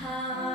how